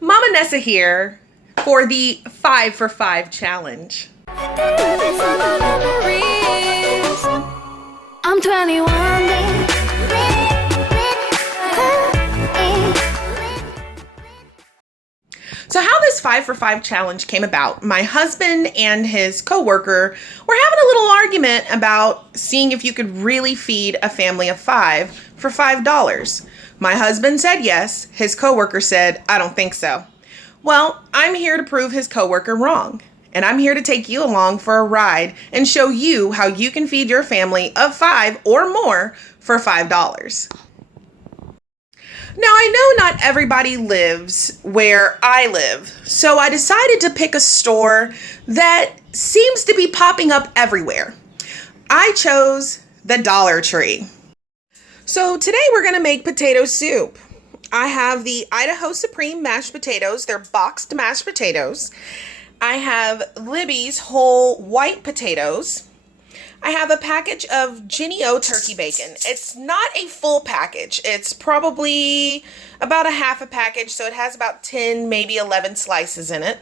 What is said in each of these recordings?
Mama Nessa here for the 5 for 5 challenge. I'm 21. So how this 5 for 5 challenge came about, my husband and his coworker were having a little argument about seeing if you could really feed a family of 5 for $5. My husband said yes. His coworker said, I don't think so. Well, I'm here to prove his coworker wrong. And I'm here to take you along for a ride and show you how you can feed your family of 5 or more for $5. Now, I know not everybody lives where I live, so I decided to pick a store that seems to be popping up everywhere. I chose the Dollar Tree. So today we're going to make potato soup. I have the Idaho Supreme mashed potatoes. They're boxed mashed potatoes. I have Libby's whole white potatoes. I have a package of Jenny O turkey bacon. It's not a full package. It's probably about a half a package, so it has about 10, maybe 11 slices in it.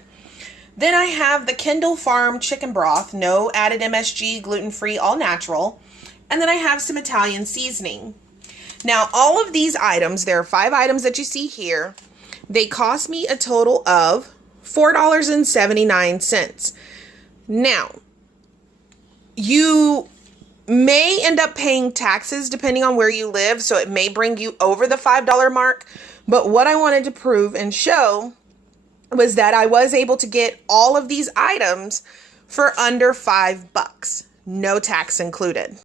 Then I have the Kendall Farm chicken broth, no added MSG, gluten-free, all natural. And then I have some Italian seasoning. Now, all of these items, there are 5 items that you see here, they cost me a total of $4.79. Now, you may end up paying taxes depending on where you live, so it may bring you over the $5 mark. But what I wanted to prove and show was that I was able to get all of these items for under $5, no tax included.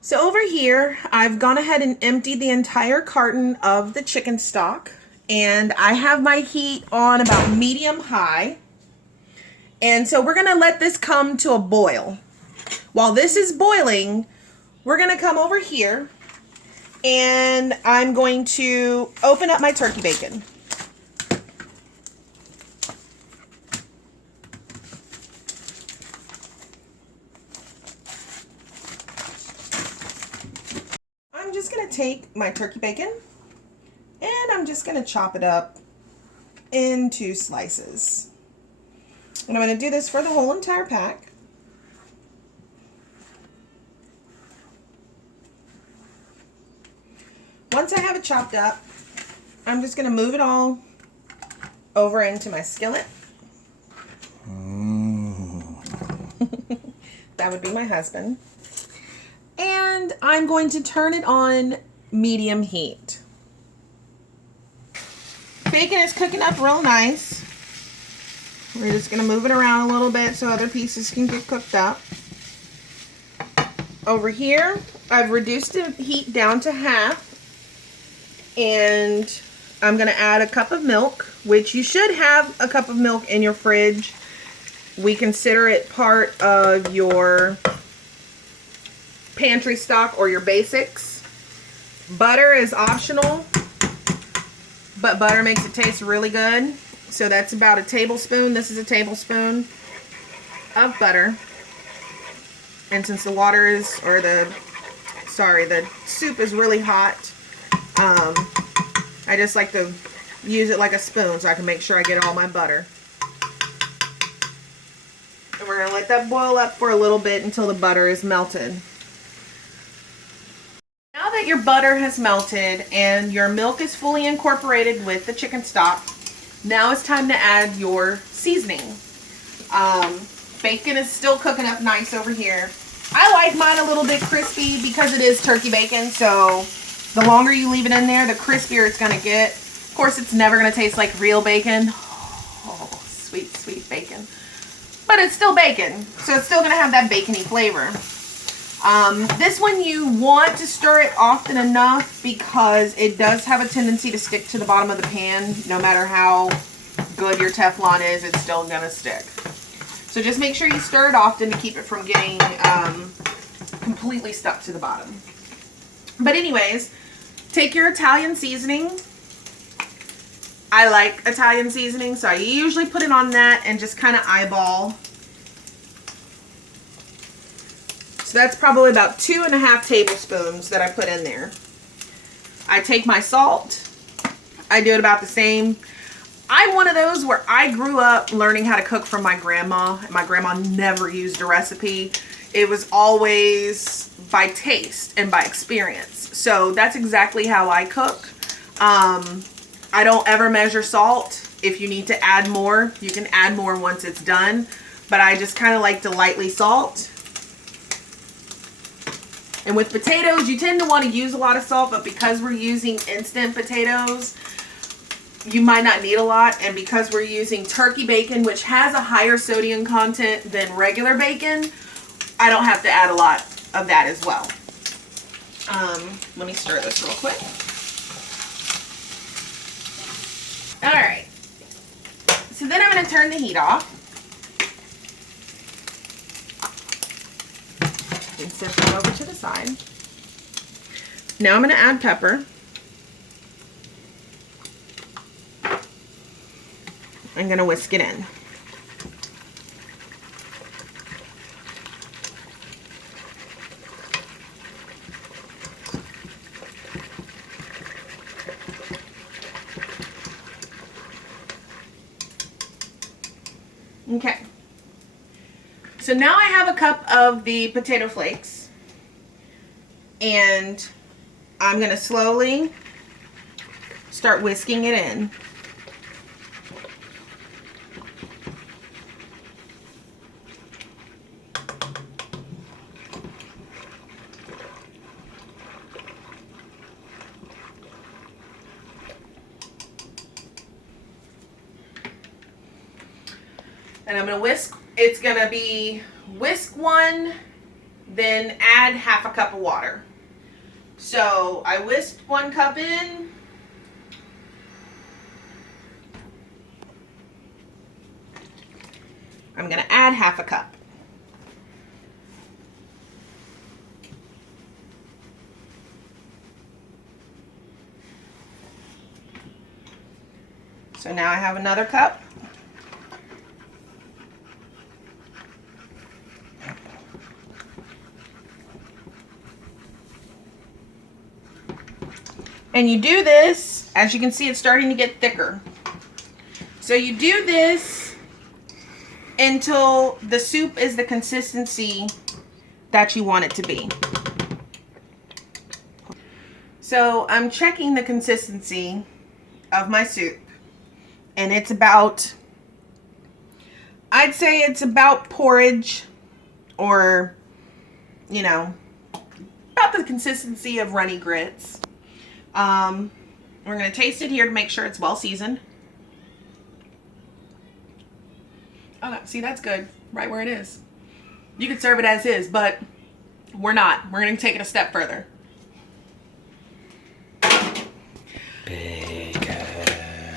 So over here, I've gone ahead and emptied the entire carton of the chicken stock, and I have my heat on about medium high. And so we're gonna let this come to a boil. While this is boiling, we're gonna come over here and I'm going to open up my turkey bacon. I'm just going to take my turkey bacon and I'm just going to chop it up into slices. And I'm going to do this for the whole entire pack. Once I have it chopped up, I'm just going to move it all over into my skillet. That would be my husband. And I'm going to turn it on medium heat. Bacon is cooking up real nice. We're just going to move it around a little bit so other pieces can get cooked up. Over here, I've reduced the heat down to half. And I'm going to add a cup of milk, which you should have a cup of milk in your fridge. We consider it part of your pantry stock or your basics. Butter is optional, but butter makes it taste really good. So that's about a tablespoon. This is a tablespoon of butter. And since the water is, or the soup is really hot, I just like to use it like a spoon so I can make sure I get all my butter. And we're going to let that boil up for a little bit until the butter is melted. Now that your butter has melted and your milk is fully incorporated with the chicken stock, now it's time to add your seasoning. Bacon is still cooking up nice over here. I like mine a little bit crispy because it is turkey bacon, so the longer you leave it in there, the crispier it's going to get. Of course, it's never going to taste like real bacon. Oh, sweet, sweet bacon. But it's still bacon, so it's still going to have that bacony flavor. This one you want to stir it often enough because it does have a tendency to stick to the bottom of the pan. No matter how good your Teflon is, it's still going to stick. So just make sure you stir it often to keep it from getting completely stuck to the bottom. But anyways, take your Italian seasoning. I like Italian seasoning, so I usually put it on that and just kind of eyeball So that's probably about 2.5 tablespoons that I put in there. I take my salt. I do it about the same. I'm one of those where I grew up learning how to cook from my grandma. My grandma never used a recipe. It was always by taste and by experience. So that's exactly how I cook. I don't ever measure salt. If you need to add more, you can add more once it's done. But I just kind of like to lightly salt. And with potatoes, you tend to want to use a lot of salt, but because we're using instant potatoes, you might not need a lot. And because we're using turkey bacon, which has a higher sodium content than regular bacon, I don't have to add a lot of that as well. Let me stir this real quick. All right. So then I'm going to turn the heat off. And set that over to the side. Now I'm going to add pepper. I'm going to whisk it in. Okay. So now I have a cup of the potato flakes, and I'm going to slowly start whisking it in. And I'm going to whisk. It's going to be whisk one, then add half a cup of water. So I whisked 1 cup in. I'm going to add half a cup. So now I have another cup. And you do this, as you can see, it's starting to get thicker. So you do this until the soup is the consistency that you want it to be. So I'm checking the consistency of my soup, and it's about, I'd say it's about porridge, or, you know, about the consistency of runny grits. We're going to taste it here to make sure it's well seasoned. Oh, see, that's good. Right where it is. You could serve it as is, but we're not. We're going to take it a step further. Bacon.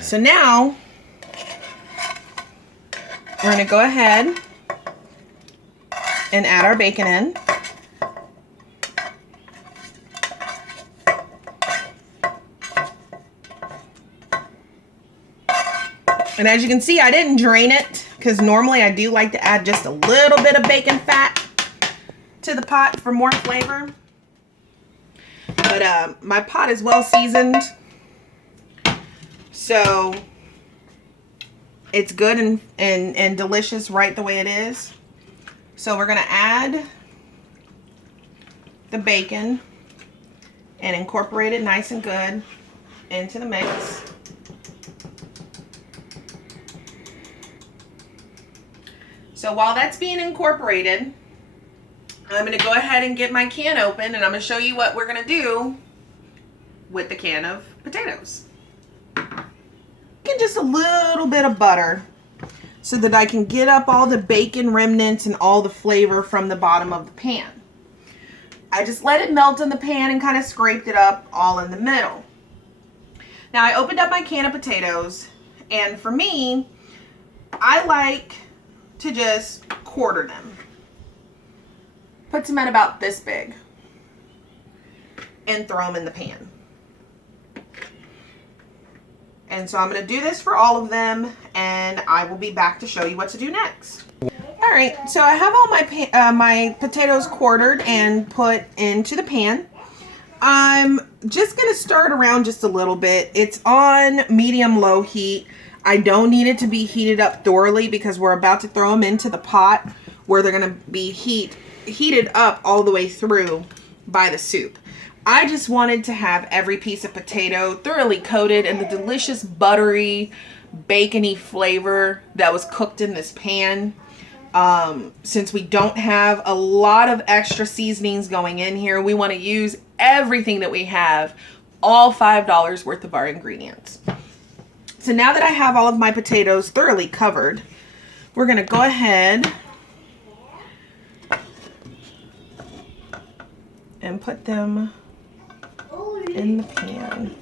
So now, we're going to go ahead and add our bacon in. And as you can see, I didn't drain it, because normally I do like to add just a little bit of bacon fat to the pot for more flavor. But my pot is well seasoned, so it's good and delicious right the way it is. So we're going to add the bacon and incorporate it nice and good into the mix. So while that's being incorporated, I'm going to go ahead and get my can open, and I'm going to show you what we're going to do with the can of potatoes. Get just a little bit of butter so that I can get up all the bacon remnants and all the flavor from the bottom of the pan. I just let it melt in the pan and kind of scraped it up all in the middle. Now I opened up my can of potatoes, and for me, I like to just quarter them. Put them at about this big and throw them in the pan. And so I'm going to do this for all of them, and I will be back to show you what to do next. All All right, so I have all my potatoes quartered and put into the pan. I'm just going to stir it around just a little bit. It's on medium-low heat. I don't need it to be heated up thoroughly because we're about to throw them into the pot where they're going to be heated up all the way through by the soup. I just wanted to have every piece of potato thoroughly coated in the delicious buttery, bacony flavor that was cooked in this pan. Since we don't have a lot of extra seasonings going in here, we want to use everything that we have, all $5 worth of our ingredients. So now that I have all of my potatoes thoroughly covered, we're going to go ahead and put them in the pan.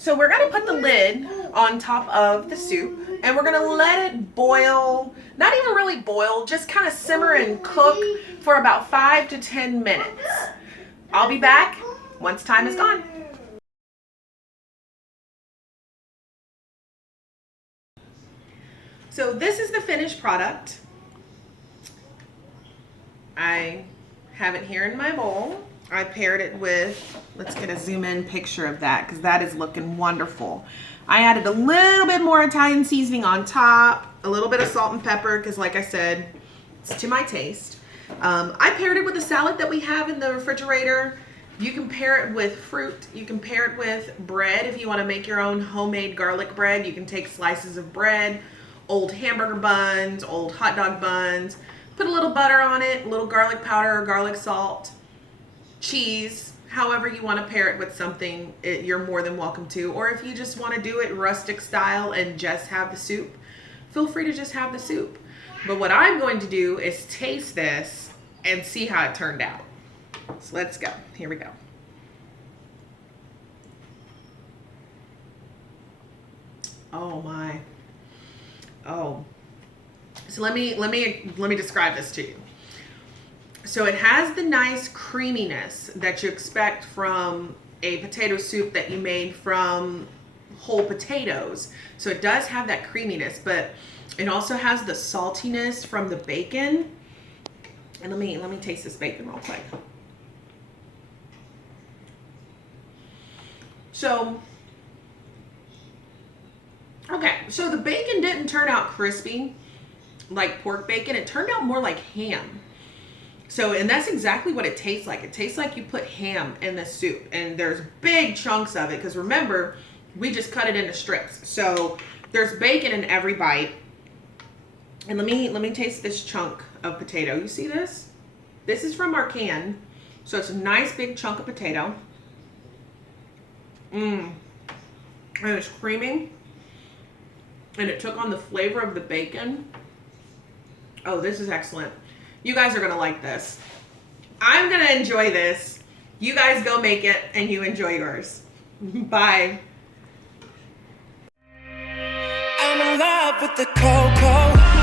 So we're going to put the lid on top of the soup and we're going to let it boil, not even really boil, just kind of simmer and cook for about 5 to 10 minutes. I'll be back once time is gone. So this is the finished product. I have it here in my bowl. I paired it with, let's get a zoom in picture of that because that is looking wonderful. I added a little bit more Italian seasoning on top, a little bit of salt and pepper because like I said, it's to my taste. I paired it with the salad that we have in the refrigerator. You can pair it with fruit. You can pair it with bread if you want to make your own homemade garlic bread. You can take slices of bread, old hamburger buns, old hot dog buns, put a little butter on it, a little garlic powder or garlic salt, cheese, however you want to pair it with something, you're more than welcome to. Or if you just want to do it rustic style and just have the soup, feel free to just have the soup. But what I'm going to do is taste this and see how it turned out. So let's go. Here we go. Oh my. Oh. So let me describe this to you. So it has the nice creaminess that you expect from a potato soup that you made from whole potatoes. So it does have that creaminess, but it also has the saltiness from the bacon. And let me taste this bacon real quick. So, okay, so the bacon didn't turn out crispy like pork bacon. It turned out more like ham. So, and that's exactly what it tastes like. It tastes like you put ham in the soup and there's big chunks of it because remember, we just cut it into strips. So there's bacon in every bite. And let me taste this chunk of potato. You see this? This is from our can. So it's a nice big chunk of potato. And it's creamy. And it took on the flavor of the bacon. Oh, this is excellent. You guys are going to like this. I'm going to enjoy this. You guys go make it and you enjoy yours. Bye. I'm in love with the cocoa.